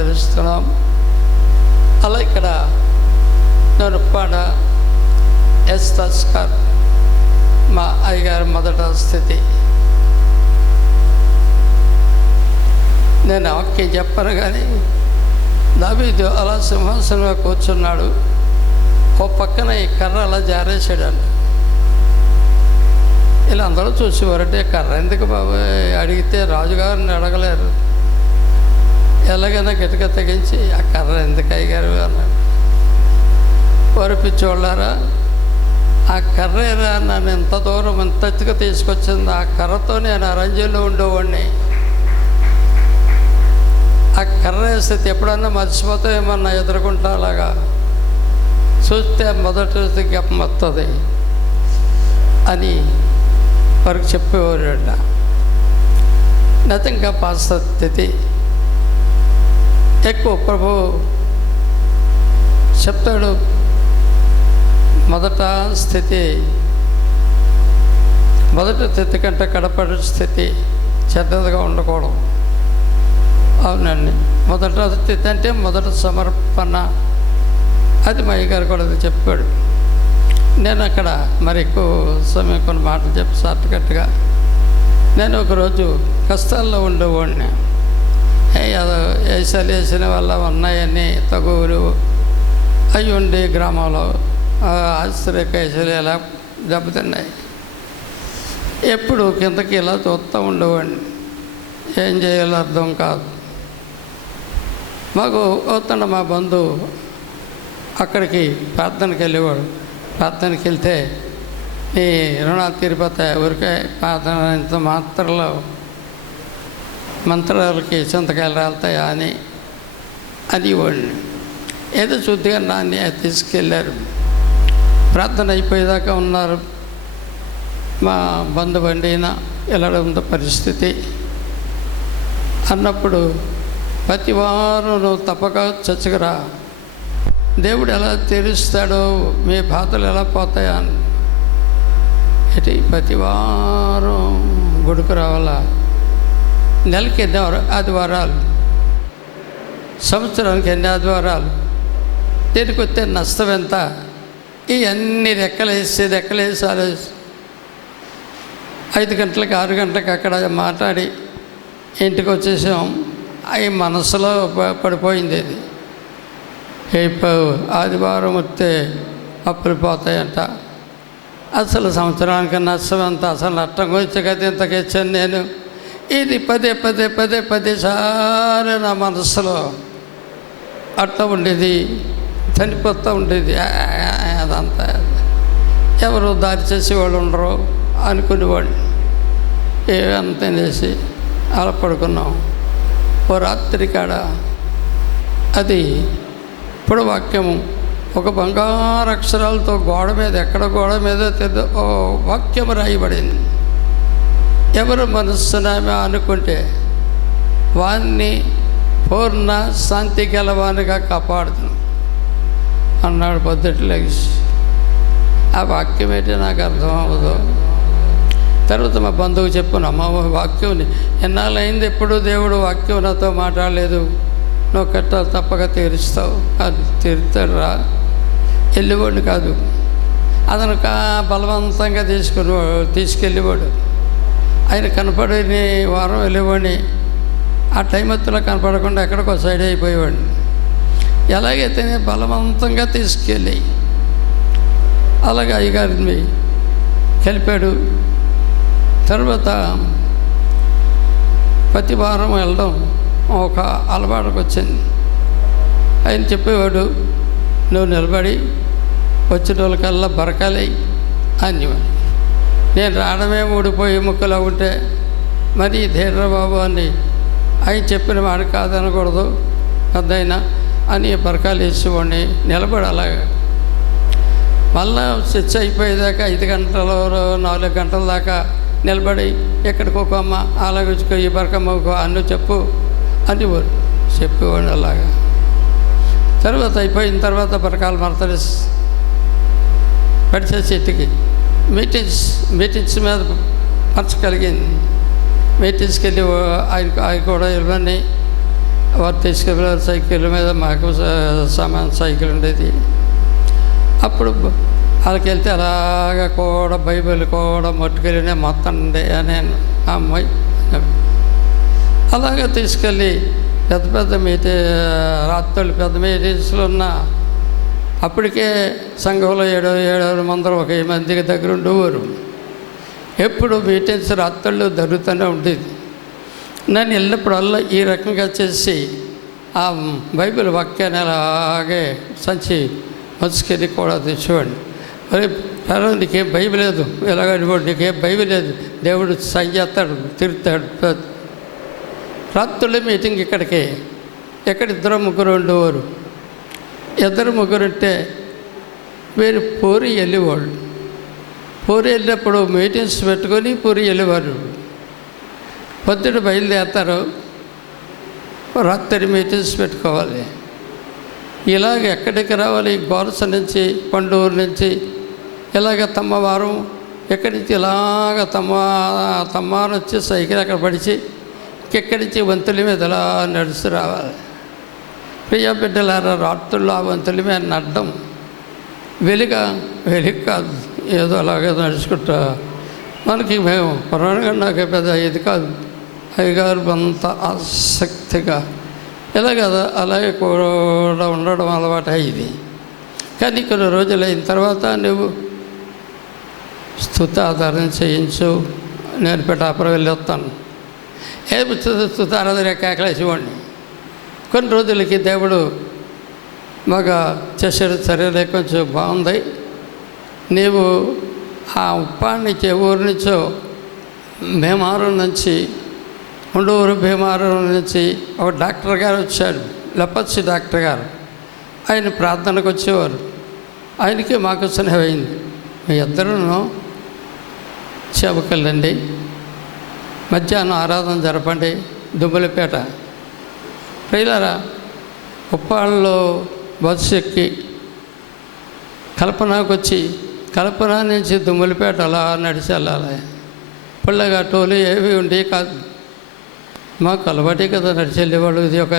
తెలుస్తున్నాం అలా ఇక్కడ నొరపాడ ఎస్ తస్కర్ మా అయ్యగారి మొదట స్థితి. నేను వాక్యం చెప్పను కానీ దాబీదు అలా సింహాసనంగా కూర్చున్నాడు. ఓ పక్కన ఈ కర్ర అలా జారేసాడండి ఇలా అందరూ చూసేవారంటే కర్ర ఎందుకు బాబు అడిగితే రాజుగారిని అడగలేరు. ఎలాగైనా గిటక తెగించి ఆ కర్ర ఎందుకు అయ్యారు అన్నాడు వారు పిచ్చోళ్ళారా ఆ కర్రేరా నన్ను ఎంత దూరం ఎంత ఎత్తుగా తీసుకొచ్చింది. ఆ కర్రతో నేను అరంజీలో ఉండేవాడిని. ఆ కర్ర వేస్తే ఎప్పుడన్నా మర్చిపోతామన్నా ఎదుర్కొంటా అలాగా? చూస్తే మొదటి గప్పం వస్తుంది అని వారికి చెప్పేవారంట నథింగ్ పరిస్థితి ఎక్కువ ప్రభు చెప్తాడు మొదట స్థితి మొదటి స్థితి కంటే కడపడి స్థితి చెడ్డదిగా ఉండకూడదు. అవునండి. మొదట స్థితి అంటే మొదట సమర్పణ. అది మా అయ్యగారు కూడా అది చెప్పాడు నేను అక్కడ మరి ఎక్కువ సమయం కొన్ని మాటలు చెప్పి షార్ట్కట్గా నేను ఒకరోజు కష్టాల్లో ఉండేవాడిని. ఏ అదో వేసిన వల్ల ఉన్నాయని తగువులు అవి ఉండి గ్రామంలో ఆశ్చర్య కేసులు ఎలా దెబ్బతిన్నాయి? ఎప్పుడు కిందకి ఇలా చూస్తూ ఉండేవాడిని. ఏం చేయాలో అర్థం కాదు. మాకు వస్తున్న మా బంధువు అక్కడికి ప్రార్థనకి వెళ్ళేవాడు. ప్రార్థనకి వెళ్తే నీ రుణాలు తీరిపోతాయి ఊరికే ప్రార్థన ఇంత మాత్రలో మంత్రాలకి సంతకాలు రాలుతాయా అని అది వాళ్ళు ఏదో శుద్ధిగా నాన్ని తీసుకెళ్ళారు ప్రార్థన అయిపోయేదాకా ఉన్నారు. మా బంధుబండిన ఇలా ఉంది పరిస్థితి. అన్నప్పుడు ప్రతి వారం నువ్వు తప్పక చచ్చకరా దేవుడు ఎలా తీరుస్తాడో మీ బాధలు ఎలా పోతాయా అని. ప్రతి వారం గుడుకు రావాలా? నెలకి ఎన్ని ఆదివారాలు సంవత్సరానికి ఎన్ని ఆదివారాలు దీనికి వస్తే నష్టం ఎంత? ఇవన్నీ రెక్కలేసి రెక్కలేసి ఆలోచి ఐదు గంటలకు ఆరు గంటలకు అక్కడ మాట్లాడి ఇంటికి వచ్చేసాం. అవి మనసులో పడిపోయింది ఇది. ఇప్పుడు ఆదివారం వస్తే అప్పులు పోతాయంట. అసలు సంవత్సరానికి నష్టం ఎంత? అసలు నష్టం గురించి కదా ఇంతకిచ్చాను నేను. ఇది పదే పదే పదే పదే సారి నా మనసులో. అట్ట ఉండేది చనిపోతూ ఉండేది. అదంతా. ఎవరు దారి చేసేవాళ్ళు ఉండరు అనుకునేవాళ్ళు. ఏమంతా అనేసి అలా పడుకున్నాం ఓ రాత్రి కాడ అది ఇప్పుడు వాక్యము ఒక బంగారు అక్షరాలతో గోడ మీద ఎక్కడ గోడ మీద ఓ వాక్యం రాయబడింది. ఎవరు మనస్సునామే అనుకుంటే వాణ్ణి పూర్ణ శాంతి గలవానిగా కాపాడుతున్నాం అన్నాడు పొద్దుటి లెగిసి ఆ వాక్యం ఏంటి నాకు అర్థం అవ్వదు. తర్వాత మా బంధువు చెప్పాను అమ్మ వాక్యం ఎన్నాళ్ళైంది ఎప్పుడు దేవుడు వాక్యం నాతో మాట్లాడలేదు? నువ్వు కట్టాలి తప్పక తీరుస్తావు. అది తీరుతాడు రా. కాదు. అతను కా బలవంతంగా తీసుకుని తీసుకెళ్ళేవాడు. ఆయన కనపడని వారం వెళ్ళేవాడిని. ఆ టైం ఎత్తులో కనపడకుండా ఎక్కడికో సైడ్ అయిపోయేవాడిని. ఎలాగైతే బలవంతంగా తీసుకెళ్ళి అలాగే అయ్యగారిని కలిపాడు. తర్వాత ప్రతి వారం వెళ్ళడం ఒక అలవాటుకు వచ్చింది. ఆయన చెప్పేవాడు నువ్వు నిలబడి వచ్చిన వాళ్ళకల్లా బరకాలి అనేవాడు నేను రావడమే ఊడిపోయి ముక్కలు ఉంటే. మరి ధీర్రబాబు బాబు అని అయి చెప్పిన మాట కాదనకూడదు పెద్దయినా అని పరకాలు వేసేవాడిని నిలబడి అలాగా. మళ్ళా స్విచ్ అయిపోయేదాకా ఐదు గంటలు నాలుగు గంటల దాకా నిలబడి ఎక్కడికోకో అమ్మ ఆలోచించుకో ఈ బరకమ్మకో అన్ను చెప్పు అనేవాడు చెప్పేవాడు అలాగా. తర్వాత అయిపోయిన తర్వాత బరకాలు మరతలేసి పడిచే ఎత్తికి. మీటింగ్స్ మీటింగ్స్ మీద పంచగలిగింది మీటింగ్స్కి వెళ్ళి ఆయన ఆయన కూడా ఇవ్వని వారు తీసుకెళ్ళారు సైకిల్ మీద మాకు సమాన సామాన్ సైకిల్ ఉండేది. అప్పుడు వాళ్ళకి వెళ్తే అలాగా కూడా బైబిల్ కూడా మట్టుకెళ్ళిన మొత్తం ఉండే నేను అమ్మాయి. అలాగే తీసుకెళ్ళి పెద్ద పెద్ద మీటి రాత్రులు పెద్ద మీటింగ్స్లో ఉన్న అప్పటికే సంఘంలో ఏడో ఏడో మందరం ఒక మందికి దగ్గర ఉండేవారు. ఎప్పుడు మీటింగ్స్ రాత్రులు జరుగుతూనే ఉండేది. నేను వెళ్ళినప్పుడల్లా ఈ రకంగా చేసి ఆ బైబిల్ వాక్యాన్ని అలాగే సంచి మసుకెళ్ళి కూడా తెచ్చేవాడిని. మరి పర్వాలేదు, నీకేం భయం లేదు. ఎలాగ నీకేం భయం లేదు. దేవుడు సైన్ చేస్తాడు తిరుగుతాడు రాత్రులు మీటింగ్ ఇక్కడికి. ఎక్కడ ఇద్దరు ముగ్గురు ఉండేవారు. ఇద్దరు ముగ్గురు ఉంటే వీరు పూరి వెళ్ళేవాళ్ళు. పూరి వెళ్ళినప్పుడు మీటింగ్స్ పెట్టుకొని పూరి వెళ్ళేవారు. పొద్దున బయలుదేరుతారు. రాత్రి మీటింగ్స్ పెట్టుకోవాలి. ఇలాగ ఎక్కడికి రావాలి? గోరస నుంచి పండూరు నుంచి ఇలాగ తమ్మవారం ఎక్కడి నుంచి? ఇలాగ తమ్మ తమ్మారు వచ్చి సైకిల్ అక్కడ పడిచి ఇక్కడి నుంచి వంతుల మీద ఇలా నడుస్తూ రావాలి. ప్రియ బిడ్డలారా రాత్రుల్లో ఆ వంతుల మీద నడ్డం. వెలుగ వెలుగు కాదు. ఏదో అలాగే నడుచుకుంటా. మనకి మేము పురాణంగా నాకు పెద్ద ఇది కాదు. అయ్యగారు అంత ఆసక్తిగా. ఇలా కదా అలాగే కూడా ఉండడం అలవాటు అయ్యింది కానీ కొన్ని రోజులు అయిన తర్వాత నువ్వు స్థుత చేయించు. నేను పెట్టాపురం వెళ్ళి వస్తాను ఏ స్థుత ఆరాధన కేకలేసేవాడిని. కొన్ని రోజులకి దేవుడు మగ చేసాడు సరేలే కొంచెం బాగుంది. నీవు ఆ ఉప్పానికి నుంచి ఏ ఊరు నుంచో భీమారం నుంచి ఉండూరు భీమారం నుంచి ఒక డాక్టర్ గారు వచ్చాడు లపత్సి డాక్టర్ గారు. ఆయన ప్రార్థనకు వచ్చేవారు. ఆయనకి మాకు స్నేహమైంది. మీ ఇద్దరును చెవకల్లండి మధ్యాహ్నం ఆరాధన జరపండి. దుబ్బలపేట ప్రియులారా ఉప్పాళ్ళలో బస్సు ఎక్కి కల్పనకు వచ్చి కల్పన నుంచి దుమ్ములపేట అలా నడిచి వెళ్ళాలి. పుల్లగా టోలు ఏవి ఉండి కాదు. మాకు అలవాటే కదా నడిచి వెళ్ళేవాళ్ళు. ఇది ఒక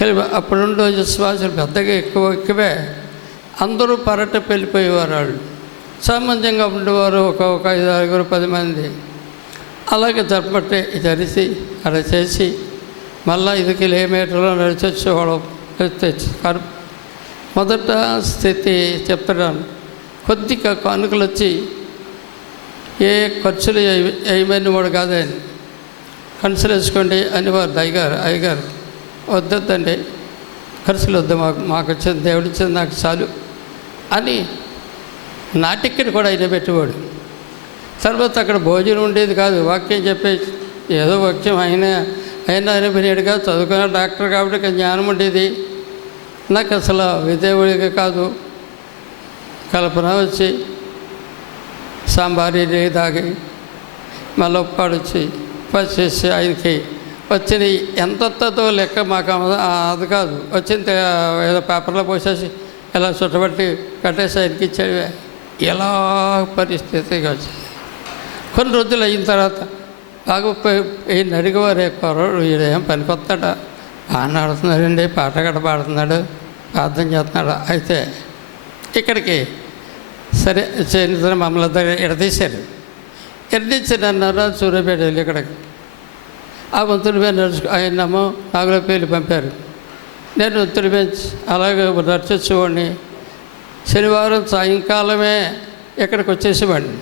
కలిపి అప్పుడుండే విశ్వాసులు పెద్దగా ఎక్కువ ఎక్కువే. అందరూ పరట వెళ్ళిపోయేవారు వాళ్ళు. సామాన్యంగా ఉండేవారు ఒక ఒక ఐదు ఆరుగురు పది మంది. అలాగే జరపట్టే జరిసి అలా చేసి మళ్ళీ ఇది కిలోమీటర్లో మీటర్లో వచ్చేవాళ్ళం కరు. మొదట స్థితి చెప్తున్నాను. కొద్దిగా కానుకలు వచ్చి ఏ ఖర్చులు వేయమని వాడు కాదని కన్సల్ వేసుకోండి అని వారు అయ్యగారు అయ్యగారు. వద్దొద్దండి. ఖర్చులు వద్దు మాకు మాకు వచ్చింది దేవుడు ఇచ్చింది నాకు చాలు అని నా టిక్కెట్ కూడా ఆయన పెట్టేవాడు. తర్వాత అక్కడ భోజనం ఉండేది కాదు వాక్యం చెప్పే ఏదో వాక్యం ఆయన అయినా అనిపోయాడుగా చదువుకున్న డాక్టర్ కాబట్టి జ్ఞానం ఉండేది. నాకు అసలు విదేవుడిగా కాదు. కల్పన వచ్చి సాంబారీ నీళ్ళు తాగి మళ్ళీ ఉప్పాడొచ్చి పచ్చేసి ఆయనకి వచ్చిన ఎంతతో లెక్క మాకు అది కాదు. వచ్చిన ఏదో పేపర్లో పోసేసి ఇలా చుట్టబట్టి కట్టేసి ఆయనకి ఇచ్చేవే ఎలా పరిస్థితిగా వచ్చింది. కొన్ని రోజులు అయిన తర్వాత బాగా ఈయన అడిగేవారు కుర్రోడు ఏం పనికొస్తాడా బాగా ఆడుతున్నాడండి పాట గట పాడుతున్నాడు ప్రార్థన చేస్తున్నాడు. అయితే ఇక్కడికి సరే చేసిన మమ్మల్ని దగ్గర ఎడదీశారు ఎడదీసి అన్నారు సూర్యపేట వెళ్ళి ఇక్కడికి. ఆ వంతుడి మీద నడుచు ఆయనేమో నాగులో పేర్లు పంపారు. నేను వంతుడి మీద అలాగే నడిచొచ్చేవాడిని శనివారం సాయంకాలమే ఇక్కడికి వచ్చేసేవాడిని.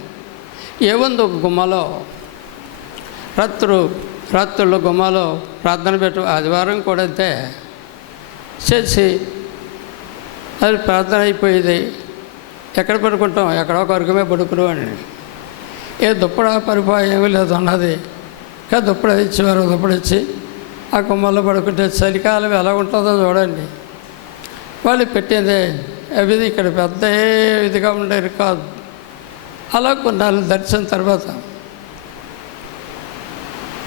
ఏముంది ఒక గుమ్మలో? రాత్రు రాత్రుల్లో గుమ్మలో ప్రార్థన పెట్టు ఆదివారం కూడా అంతే. చేసి అది ప్రార్థన అయిపోయేది. ఎక్కడ పడుకుంటాం? ఎక్కడో ఒక అరుగుమే పడుకునేవాడిని. ఏ దుప్పడ పరిపాయం ఏమీ లేదు అన్నది. కానీ దుప్పడ ఇచ్చేవారు దుప్పడ ఇచ్చి ఆ గుమ్మలో పడుకుంటే చలికాలం ఎలా ఉంటుందో చూడండి. వాళ్ళు పెట్టింది అవి ఇక్కడ పెద్ద ఇదిగా ఉండేది కాదు. అలా కొన్నాళ్ళు దర్శనం తర్వాత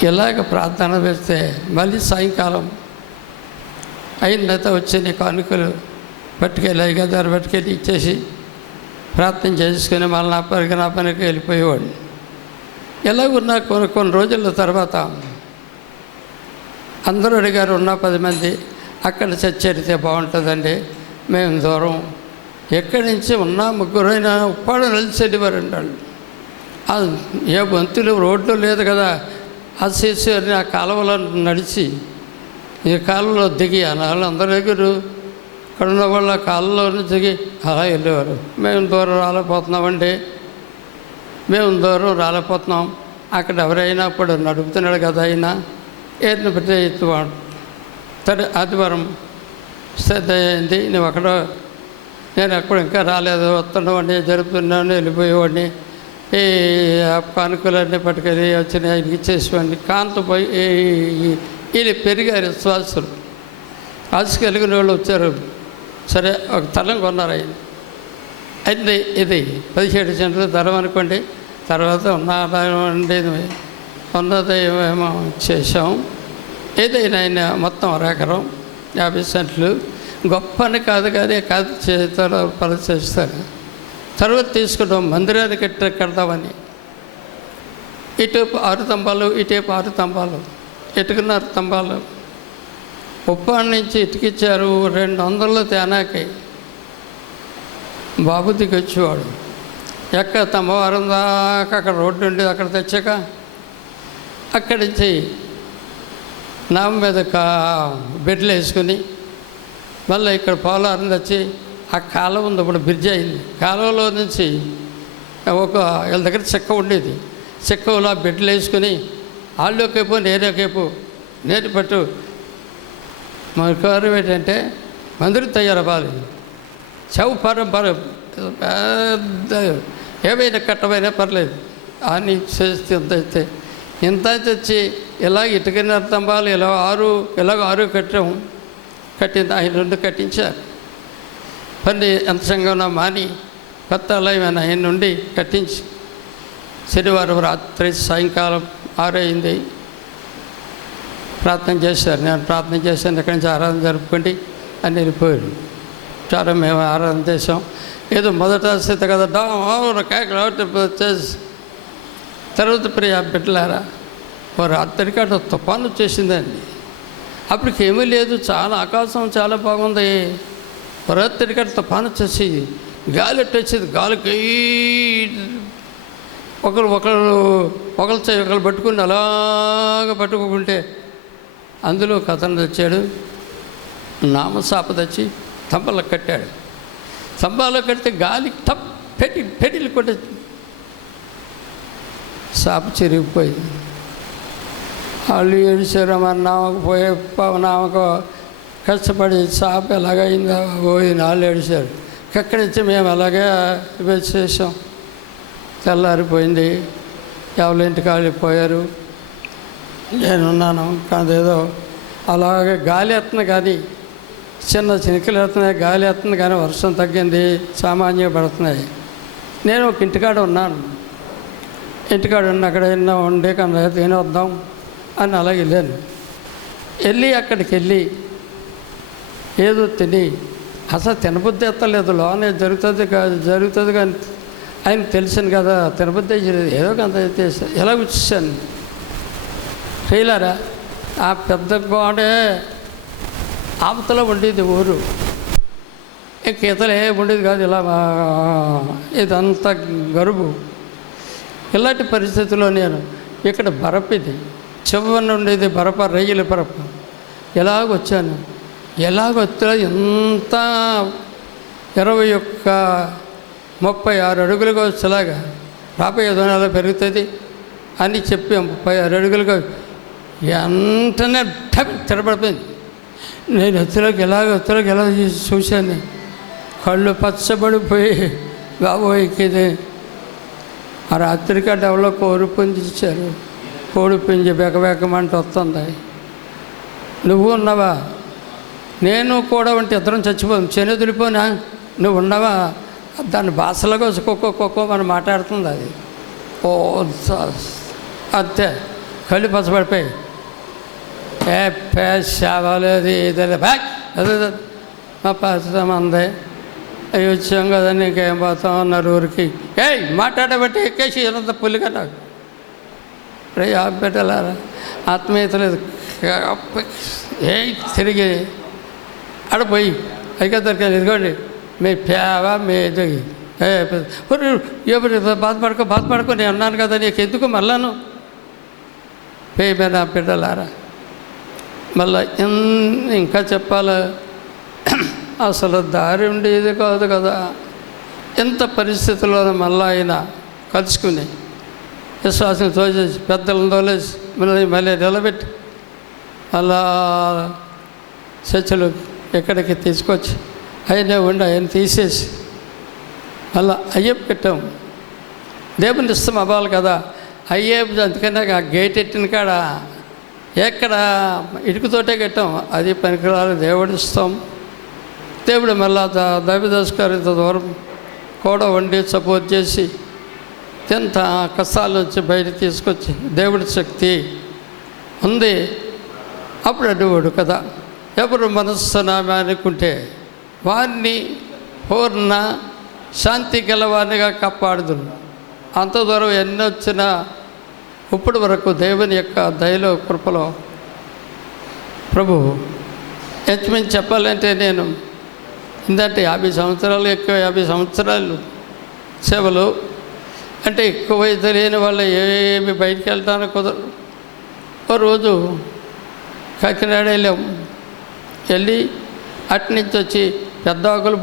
ఇలాగ ప్రార్థన వేస్తే మళ్ళీ సాయంకాలం అయిన తర్వాత వచ్చి నీ కానుకలు పట్టుకెళ్ళి అయ్యగారు పట్టుకెళ్ళి ఇచ్చేసి ప్రార్థన చేసుకుని మళ్ళీ నా పనికి నా పనికి వెళ్ళిపోయేవాడిని. ఉన్నా కొన్ని కొన్ని రోజుల తర్వాత అందరూ అడిగారు ఉన్న పది మంది అక్కడ చచ్చెడితే బాగుంటుందండి మేము దూరం. ఎక్కడి నుంచి ఉన్న ముగ్గురైనా ఉప్పాడు నిలిచెడివారండి వాళ్ళు. ఏ బంతులు రోడ్లు లేదు కదా అది చేసి ఆ కాలువలో నడిచి ఈ కాలువలో దిగి ఆ అందరి దగ్గర అక్కడ ఉన్న వాళ్ళ కాలంలోనే దిగి అలా వెళ్ళేవారు. మేము దూరం రాలేకపోతున్నామండి. మేము దూరం రాలేకపోతున్నాం. అక్కడ ఎవరైనా అప్పుడు నడుపుతున్నాడు కదా అయినా ఏదైనా పెట్టి ఎత్తువాడు సరే ఆదివారం శ్రద్ధ అయింది. నువ్వు అక్కడ నేను అక్కడ ఇంకా రాలేదు. వస్తున్నావాడిని జరుపుతున్నాను వెళ్ళిపోయేవాడిని. ఈ కానుకలన్నీ పట్టుకొని వచ్చినాయి ఆయనకి ఇచ్చేసేవాడిని కాంత పోయి వీళ్ళు పెరిగారు శ్వాసులు. ఆశ కలిగిన వాళ్ళు వచ్చారు. సరే ఒక తలం కొన్నారు ఆయన. అయితే ఇది పదిహేడు సెంట్లు ధరం అనుకోండి తర్వాత ఉన్న ఉండేది ఉన్నది ఏమేమో చేసాం ఏదైనా ఆయన మొత్తం అరెకరం యాభై సెంట్లు. గొప్ప అని కాదు కానీ కాదు చేస్తారు పని చేస్తారు. తర్వాత తీసుకుంటాం మందిరాన్ని కట్టి కడదామని ఇటువైపు ఆరు స్తంభాలు ఇటువైపు ఆరు స్తంభాలు ఇటుకున్నారు స్తంభాలు ఉప్పాడు నుంచి ఇటుకిచ్చారు రెండు వందల తేనాకి. బాబు దిగొచ్చేవాడు. ఎక్కడ ఎక్క దాకా అక్కడ రోడ్డు ఉండి అక్కడ తెచ్చాక అక్కడి నుంచి నామ మీద బెడ్లు వేసుకుని మళ్ళీ ఇక్కడ పోలారం తెచ్చి ఆ కాలువ ఉంది ఇప్పుడు బ్రిడ్జ్ అయింది. కాలువలో నుంచి ఒక వీళ్ళ దగ్గర చెక్క ఉండేది. చెక్కలో బెడ్లు వేసుకుని ఆళ్ళోకేపు నేరేకేపు నేటి పట్టు. మన కారు ఏంటంటే మందిరం తయారవ్వాలి. చౌ పరంపర పెద్ద ఏమైనా కట్టమైనా పర్లేదు. అని చేస్తే ఇంత అయితే. ఇంత తెచ్చి ఇలా ఇటుకన్న స్తంభాలు ఇలా ఆరు ఇలాగ ఆరు కట్టాము. కట్టింది ఆయన రెండు కట్టించారు. పని ఎంత సంగంలో మాని కొత్త ఆలయం ఆయన నుండి కట్టించి శనివారం రాత్రి సాయంకాలం ఆరైంది. ప్రార్థన చేశారు. నేను ప్రార్థన చేశాను. ఇక్కడి నుంచి ఆరాధన జరుపుకోండి అని వెళ్ళిపోయాడు చాలా మేము ఆరాధన చేసాం ఏదో మొదట స్థితి కదా డామ్ కేకలు చేసి తర్వాత ప్రియ బిడ్డలారా ఓ రాత్రికి కాడ తుఫాను వచ్చేసిందండి. అప్పటికి ఏమీ లేదు. చాలా ఆకాశం చాలా బాగుంది. రాత్రికంతా పని చేసి గాలి వచ్చేది. గాలికి ఒకరు ఒకరు ఒకరు చేయి ఒకరు పట్టుకుని అలాగ పట్టుకుంటే అందులో కథను తెచ్చాడు. నామసాప తెచ్చి తంపలో కట్టాడు. స్తంభాల్లో కడితే గాలి తప్ప పెట్టి పెట్టిలు కొట్టే సాప చిరిగిపోయింది. వాళ్ళు ఏడిచారు మరి నామకు పోయే నామకు కష్టపడి సాప ఎలాగైందా పోయి వాళ్ళు ఏడిచారు. ఎక్కడి నుంచి మేము అలాగే చేసాం తెల్లారిపోయింది. ఎవరింటి కాళ్ళు పోయారు. నేనున్నాను. కాదేదో అలాగే గాలి ఎత్తుంది కానీ చిన్న చినుకలు ఎత్తున్నాయి గాలి ఎత్తుంది కానీ వర్షం తగ్గింది. సామాన్య పడుతున్నాయి. నేను ఒక ఇంటికాడ ఉన్నాను. ఇంటికాడ ఉన్న అక్కడ ఎన్నో ఉండే కానీ తిని వద్దాం అని అలాగే వెళ్ళాను. వెళ్ళి అక్కడికి వెళ్ళి ఏదో తిని అసలు తినబుద్ధి ఎత్తలేదు లోనే జరుగుతుంది కాదు జరుగుతుంది కానీ ఆయన తెలిసాను కదా తినబుద్ధి ఏదో కొంత అయితే ఎలా వచ్చేసాను. చేయలేరా ఆ పెద్ద గోడే ఆపతలో ఉండేది ఊరు. ఇంక ఇతలే ఉండేది కాదు ఇలా ఇదంతా గరువు. ఇలాంటి పరిస్థితుల్లో నేను ఇక్కడ బరపిది ఇది. ఉండేది బరప రొయ్యల బరప. ఎలాగొచ్చాను ఎలాగొచ్చా ఎంత ఇరవై ఒక్క ముప్పై ఆరు అడుగులుగా వచ్చేలాగా రాబోయే దోనాలు పెరుగుతుంది అని చెప్పి ముప్పై ఆరు అడుగులుగా వెంటనే టప్ తిరబడిపోయింది నేను ఎత్తులోకి ఎలాగ ఎత్తులోకి ఎలా చూశాను. కళ్ళు పచ్చబడిపోయి బాబోయికిది ఆ రాత్రికి డెవలో కోడి పుంజి ఇచ్చారు. కోడి పుంజి వస్తుంది. నువ్వు ఉన్నావా? నేను కూడా ఉంటే ఇద్దరం చచ్చిపోయాం. చెనెదిరిపోనా నువ్వు ఉండవా? దాని భాషలో వచ్చి కుక్కో మనం మాట్లాడుతుంది అది. ఓ అంతే. కళ్ళు పసపడిపోయి ఏ పేసావలేదు ఇదే బ్యాక్. అదే మా పరిశ్రమ అంది. అవి వచ్చాం కదా నీకేం పోతాం అన్నారు ఊరికి. ఏయ్ మాట్లాడబట్టి ఎక్కేసి ఇదంతా పుల్లిగా నాకు రే ఆ బిడ్డలారా ఆత్మీయత లేదు. ఏ తిరిగి. అక్కడ పోయి అయితే దొరికాను ఇదిగోండి మీ పేవ మీ ఇది. బాధపడుకో బాధపడుకో నేను అన్నాను కదా నీకు ఎందుకు మళ్ళాను? పేమైన బిడ్డలారా మళ్ళా ఇంకా చెప్పాలి? అసలు దారి ఉండేది కాదు కదా. ఎంత పరిస్థితుల్లో మళ్ళా ఆయన కలుసుకుని విశ్వాసం తోచేసి పెద్దలను తోలేసి మళ్ళీ మళ్ళీ నిలబెట్టి అలా చర్చలు ఎక్కడికి తీసుకొచ్చి ఆయన ఉండి ఆయన తీసేసి అలా అయ్యప్ప పెట్టాం. దేవుని ఇష్టం అవ్వాలి కదా. అయ్యప్ప అందుకనే ఆ గేట్ ఎట్టిన కాడ ఎక్కడ ఇటుకతోటే కట్టాం. అది పనికిరాలు దేవుడి ఇస్తాం దేవుడు మళ్ళా దైవదాస్ గారు ఇంత దూరం కూడా వండి సపోర్ట్ చేసి తింత కష్టాల నుంచి బయట తీసుకొచ్చి దేవుడి శక్తి ఉంది. అప్పుడు అడ్డువాడు కదా. ఎవరు మనస్సునామా అనుకుంటే వారిని పూర్ణ శాంతి గలవారిగా కాపాడుదును అంత దూరం ఎన్ని వచ్చినా ఇప్పటి వరకు దేవుని యొక్క దయలో కృపలో ప్రభు హెచ్చమించి చెప్పాలంటే నేను ఇందంటే యాభై సంవత్సరాలు ఎక్కువ యాభై సంవత్సరాలు సేవలు అంటే ఎక్కువ తెలియని వాళ్ళు ఏమి బయటికి వెళ్తానో కుదరదు. ఓ రోజు కాకినాడ వెళ్ళాము వెళ్ళి అట్నుంచి వచ్చి పెద్ద ఆకులు